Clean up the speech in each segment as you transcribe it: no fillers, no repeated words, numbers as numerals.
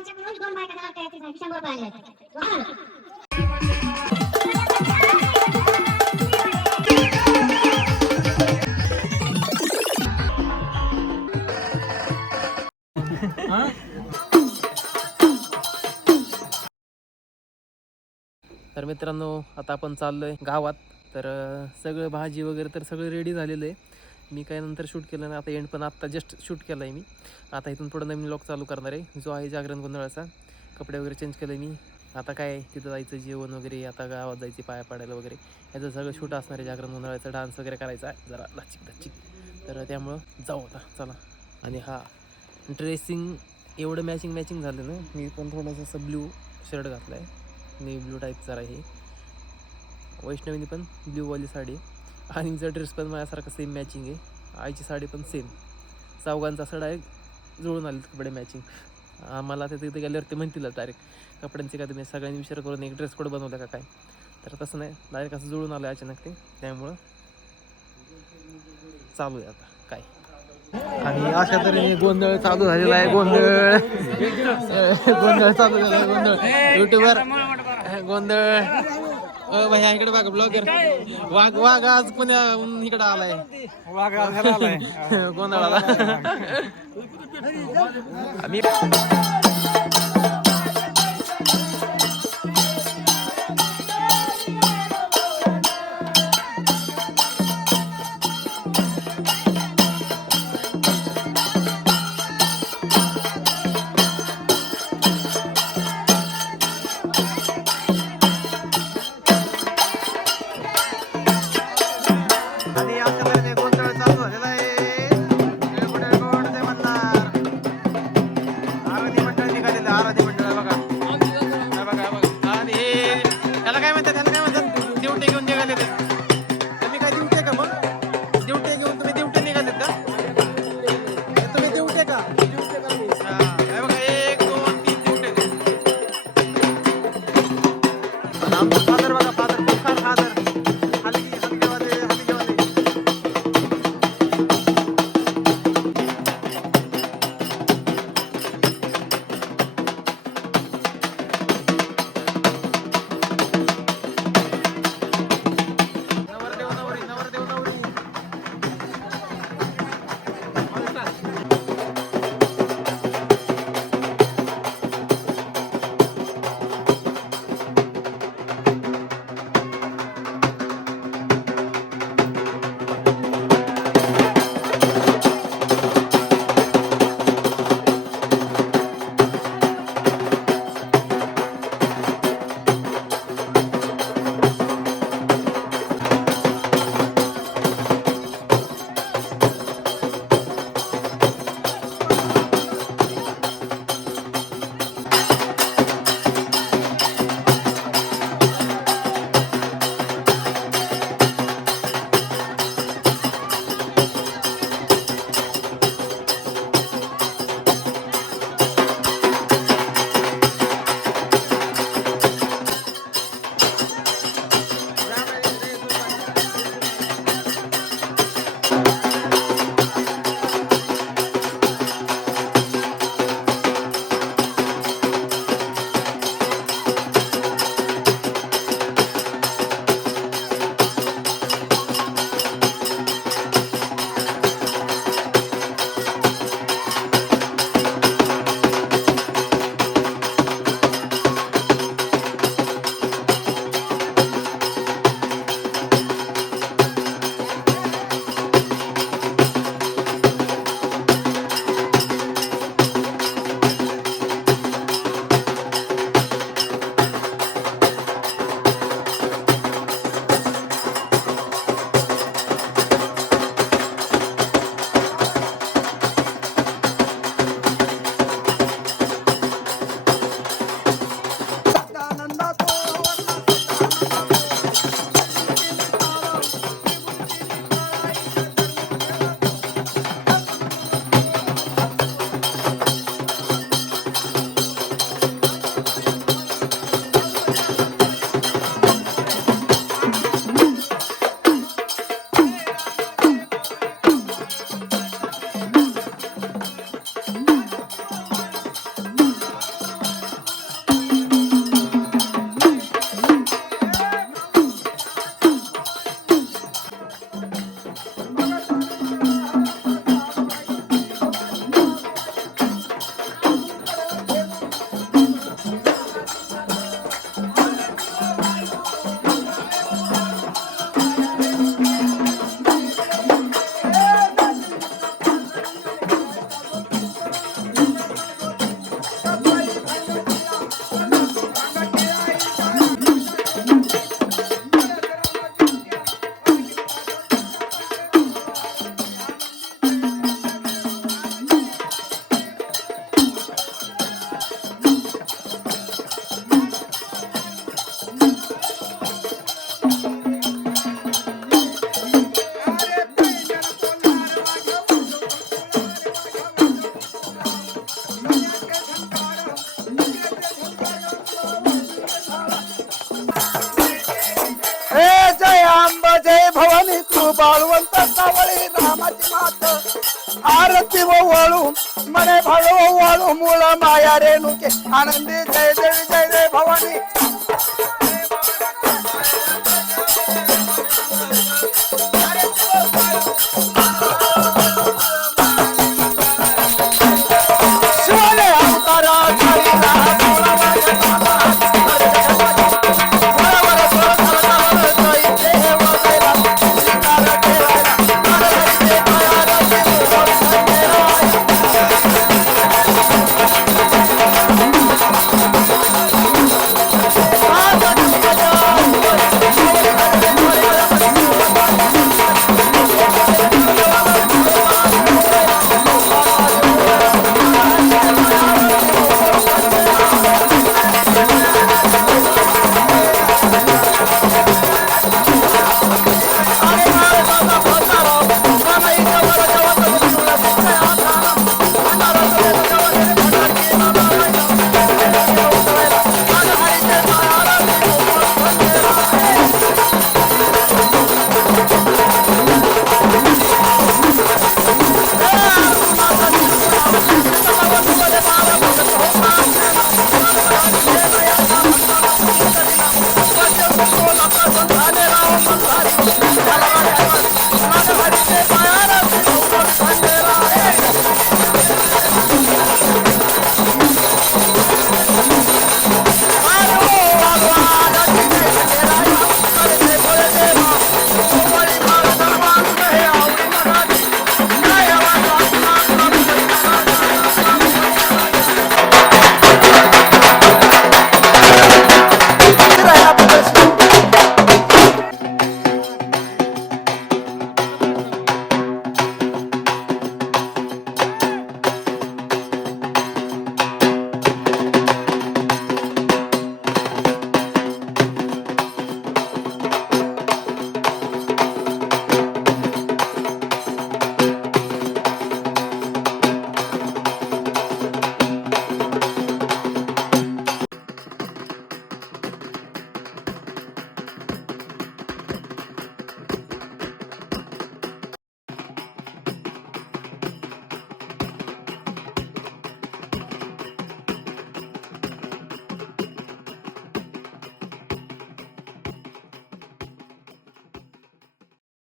तर मित्रांनो आता आपण चाललोय गावात. तर सगळं भाजी वगैरे तर सगळं रेडी झालेलं आहे. मी काय नंतर शूट केलं नाही, आता एंड पण आत्ता जस्ट शूट केलं आहे मी. आता इथून पुढं नवीन व्लॉग चालू करणार आहे, जो आहे जागरण गोंधळाचा. कपडे वगैरे चेंज केलं मी. आता काय तिथं जायचं, जेवण वगैरे, आता गावात जायचे, पाया पाडायला वगैरे, याचं सगळं शूट असणार आहे. जागरण गोंधळाचा डान्स वगैरे करायचा आहे जरा लचिक. तर त्यामुळं जाऊ आता चला. आणि हा ड्रेसिंग एवढं मॅचिंग झालं ना. मी पण थोडंसं असं ब्ल्यू शर्ट घातला आहे, नेव्ही ब्ल्यू टाईप जरा आहे. वैष्णवीने पण ब्ल्यूवाली साडी, आणि हिचा ड्रेस पण माझ्यासारखा सेम मॅचिंग आहे. आईची साडी पण सेम. चौघांचा असं डायरेक्ट जुळून आले कपडे मॅचिंग. मला ते तिथे गेल्यावर ते म्हणतील डायरेक्ट कपड्यांचे का तुम्ही सगळ्यांनी विचार करून एक ड्रेस कोड बनवला का काय. तर तसं नाही, डायरेक्ट असं जुळून आलं अचानक ते. त्यामुळं चालू आहे आता काय. आणि अशा तऱ्हेने गोंधळ चालू झालेला आहे. गोंधळ चालू झाला आहे. गोंधळ युट्यूबर गोंधळ. भैया इकडे बघा, ब्लॉगर वाघ आज पुण्याहून इकडे आलाय. गोंधळाला आम्ही मंडळी तू बाळवंत सावळी रामाची मात आरती वळू मने भगव वळू मूळ माया रेणुके आनंदी जय देवी जय जय भवानी शिवाने अवतारा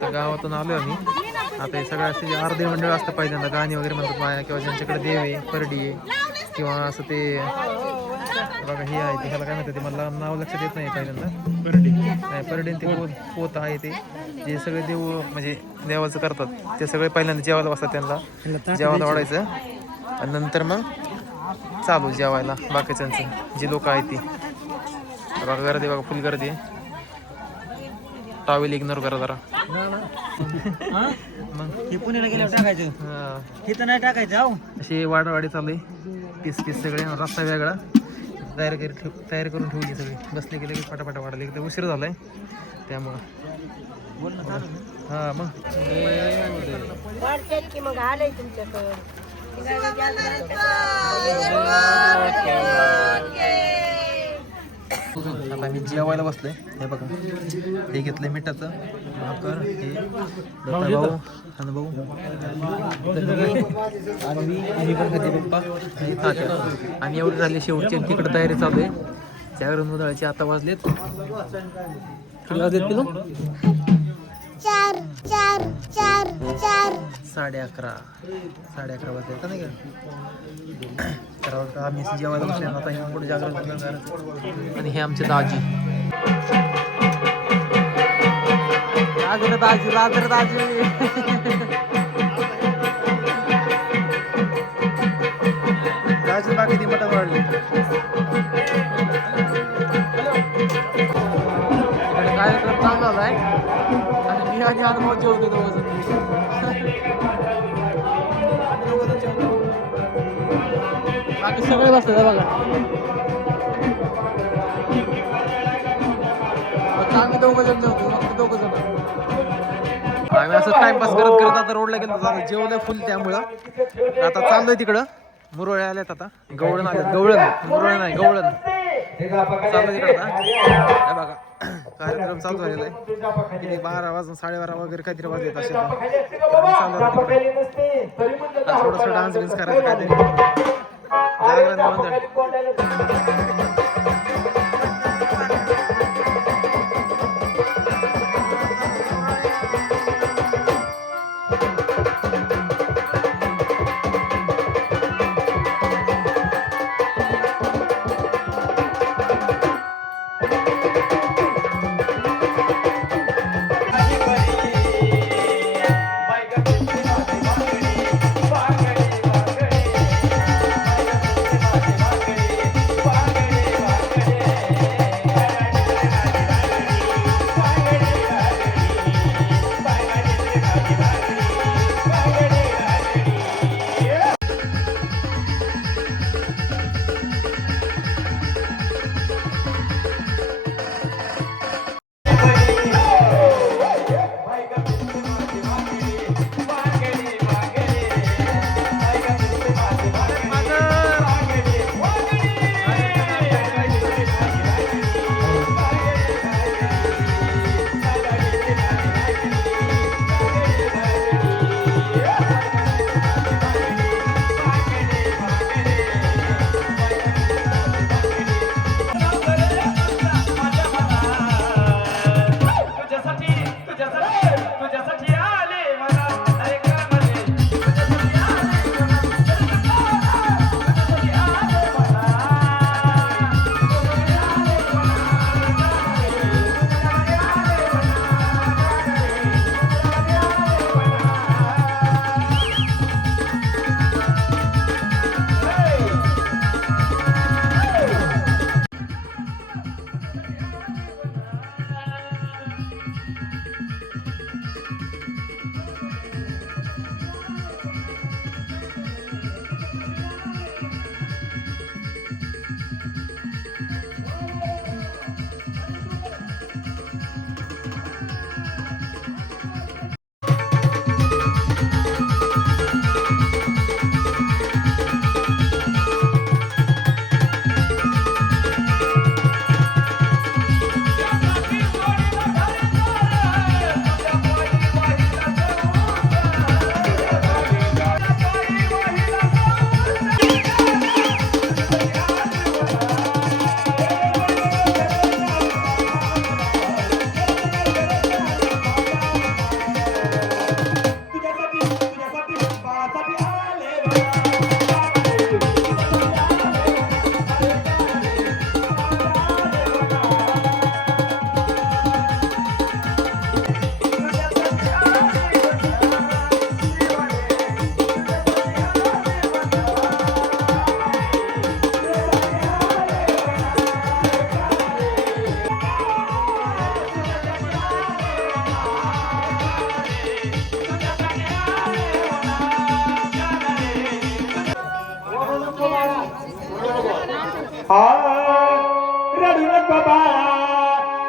गावातून आलो आम्ही. आता हे सगळं असे अर्धे मंडळ असतं पहिल्यांदा गाणी वगैरे म्हणतात माया किंवा ज्यांच्याकडे देव आहे परडी आहे किंवा असं ते बघा हे आहे ते ह्याला काय म्हणतात ते मला नाव लक्षात येत नाही पहिल्यांदा परडी नाही परडी ते पोत आहे ते जे सगळे देव म्हणजे देवाचं करतात ते सगळे पहिल्यांदा जेवायला बसतात त्यांना जेवायला वाढायचं आणि नंतर मग चालू जेवायला बाकीच्यांचं जी लोक आहेत ती बघा गर्दी बघा फुल गर्दी टॉवेल इग्नोर करा जरा मग हे पुण्याला गेल्यावर टाकायचं हे तर नाही टाकायचं अशी वाढवाडी चालू आहे पीस सगळे रस्ता वेगळा तयार करून ठेवली सगळी बसले गेले की पटापटा वाढले की उशीर झालाय त्यामुळं हा मग आता मी जेवायला बसलोय हे बघा हे घेतलंय मिठाचं भाकर हे भाऊ भाऊ आणि पण खाते पप्पा आणि एवढी झाली शेवटची तिकडे तयारी चालू आहे जागरण मुदळाची आता वाजलेत किती वाजलेत किलो 11:30 वाजले का नाही का तर आम्ही जेवायला बसले आता हे पुढे जागरण आणि हे आमचे दाजी दाजी बाकी ती मटण वाढली कार्यक्रम चांगला झालाय आणि मी आणि अनुभव जेवतो दोघं बाकी सगळे बसतात बघा आम्ही दोघं जण जेवतो फक्त दोघं जण आम्ही असं टाइमपास करत करत आता रोडला गेलो जेवलं फुल त्यामुळं आता चाललोय तिकडं मुरवळे आल्यात आता गवळण आल्यात गवळण मुरवळे नाही गवळण चालू आहे इकडं आता. हे बघा कार्यक्रम चालू झालेला आहे. किती 12 वाजून 12:30 वगैरे काहीतरी वाजलेत असे थोडंसं डान्स बिन्स करायचं काहीतरी जागरण गोंधळ. रडू नको बाळा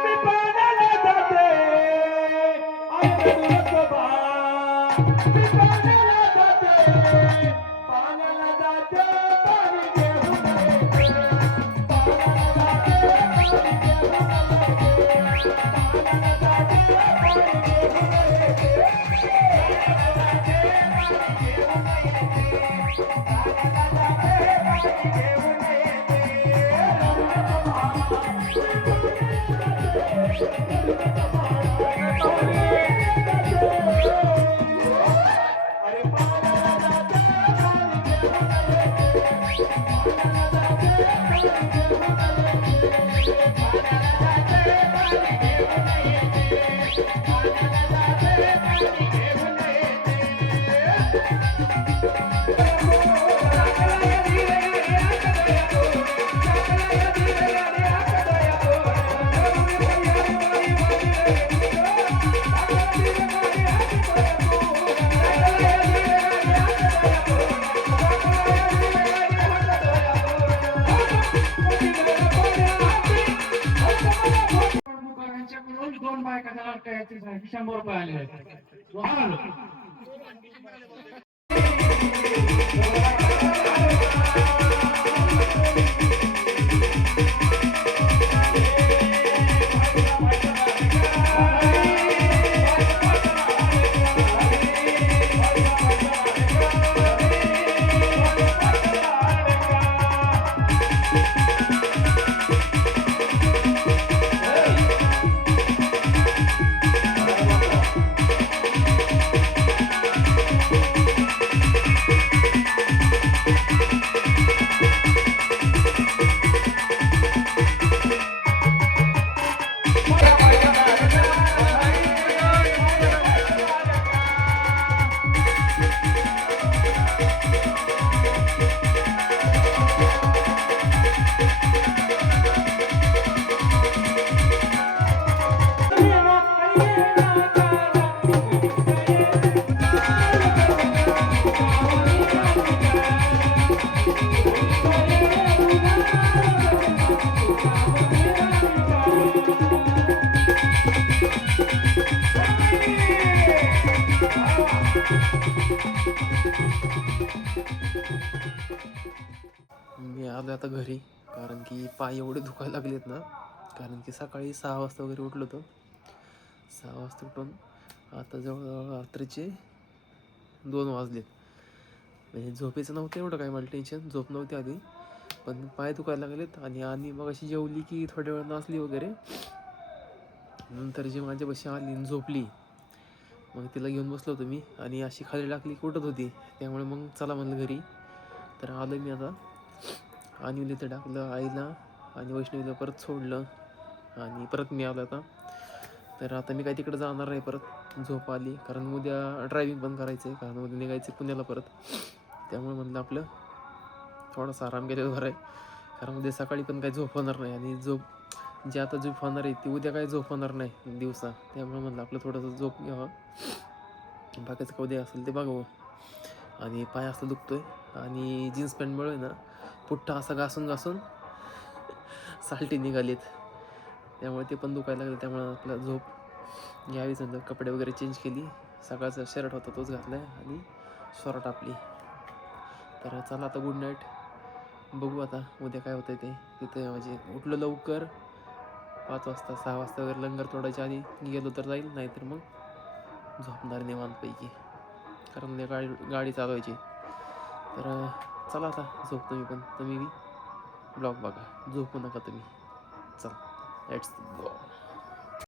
मी पाण्याला जाते रडू नको बाळा मी पाण्याला जाते पाण्याला जाते पाणी घेऊन दोन बायका 100 रुपये आले आहेत. आलो आता घरी, कारण की पाय एवढे दुखायला लागलेत ना, कारण की सकाळी 6 वाजता वगैरे उठलो होतो. 6 वाजता उठून आता जवळजवळ रात्रीचे 2 वाजलेत. म्हणजे झोपेचं नव्हतं एवढं काय मला टेन्शन, झोप नव्हती आधी, पण पाय दुखायला लागलेत. आणि मग अशी जेवली की थोड्या वेळ नाचली वगैरे, नंतर जे माझ्यापाशी आली आणि झोपली, मग तिला घेऊन बसलो होतो मी, आणि अशी खाली टाकली की उठत होती. त्यामुळे मग चला म्हणलं घरी. तर आलो मी आता, आणि तिथं टाकलं आईला आणि वैष्णवीला परत सोडलं, आणि परत मी आलो आता. तर आता मी काय तिकडे जाणार नाही परत, झोप आली, कारण उद्या ड्रायव्हिंग पण करायचं आहे, कारण उद्या निघायचं आहे पुण्याला परत. त्यामुळे म्हणलं आपलं थोडासा आराम केलेलं बरं आहे, कारण उद्या सकाळी पण काही झोप होणार नाही, आणि जी आता झोप होणार आहे ती उद्या काही झोप होणार नाही दिवसा. त्यामुळे म्हणलं आपलं थोडंसं झोप घ्यावं, बाकीचं का उद्या असेल ते बघावं. आणि पाय असं दुखतोय, आणि जीन्स पॅन्टमुळे ना पुठ्ठा असा घासून घासून सालटी निघालीत, त्यामुळे ते पण दुखायला लागलं. त्यामुळे आपला झोप घ्यावीच नंतर. कपडे वगैरे चेंज केली, सकाळचा शर्ट होता तोच घातला आहे, आणि शॉर्ट आपली. तर चला आता गुड नाईट. बघू आता उद्या काय होतं ते. तिथे म्हणजे उठलो लवकर 5 वाजता 6 वाजता वगैरे लंगर तोडायच्या आधी गेलो तर जाईल, नाहीतर मग झोपणार निवांतपैकी, कारण उद्या गाडी चालवायची. तर चला आता झोपतो मी पण, तुम्ही ब्लॉग बघा, झोपू नका तुम्ही. चला लेट्स गो.